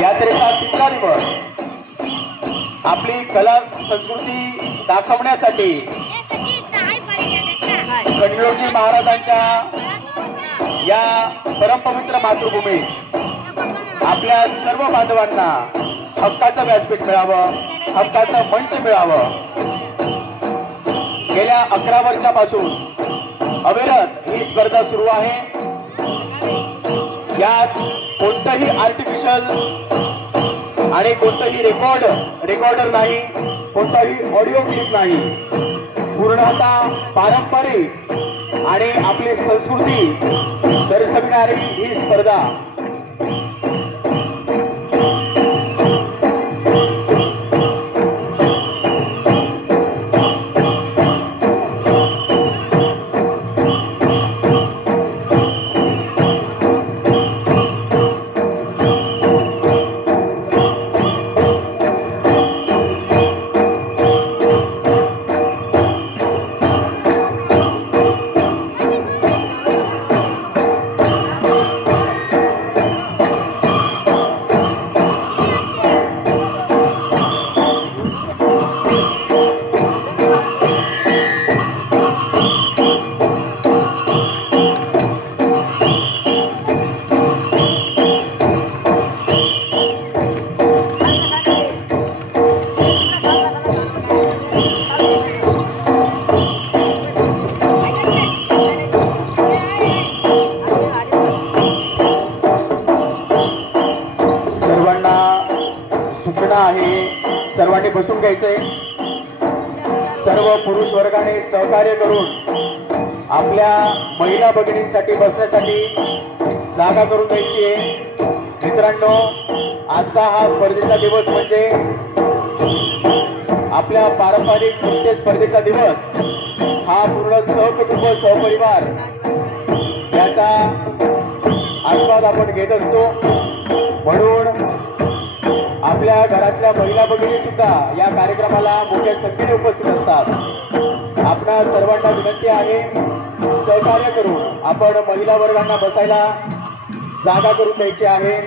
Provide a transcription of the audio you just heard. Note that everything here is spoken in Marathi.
यात्रेचा तिसरा दिवस आपली कला संस्कृती दाखवण्यासाठी खंडोजी महाराजांच्या या परमपवित्र मातृभूमीत आपल्या सर्व बांधवांना हक्काचं व्यासपीठ मिळावं, हक्काचं मंच मिळावं. गेल्या 11 वर्षापासून अविरत ही स्पर्धा सुरू आहे. यात कोणतंही आर्टिफिशियल आणि कोणतंही रेकॉर्डर नाही, कोणताही ऑडिओ क्लिप नाही. पूर्णतः पारंपरिक आणि आपली संस्कृती दर्शविणारी ही स्पर्धा. सर्वांनी बसून घ्यायचंय. सर्व पुरुष वर्गाने सहकार्य करून आपल्या महिला भगिनींसाठी बसण्यासाठी जागा करून द्यायची आहे. मित्रांनो, आजचा हा स्पर्धेचा दिवस म्हणजे आपल्या पारंपरिक नृत्य स्पर्धेचा दिवस. हा पूर्ण सहकुटुंब सहपरिवार याचा आस्वाद आपण घेत असतो. म्हणून आपल्या घरातल्या महिला भगिनी सुद्धा या कार्यक्रमाला मोठ्या संख्येने उपस्थित असतात. आपणा सर्वांना विनंती आहे, सहकार्य करून आपण महिला वर्गांना बसायला जागा करून द्यायची आहे.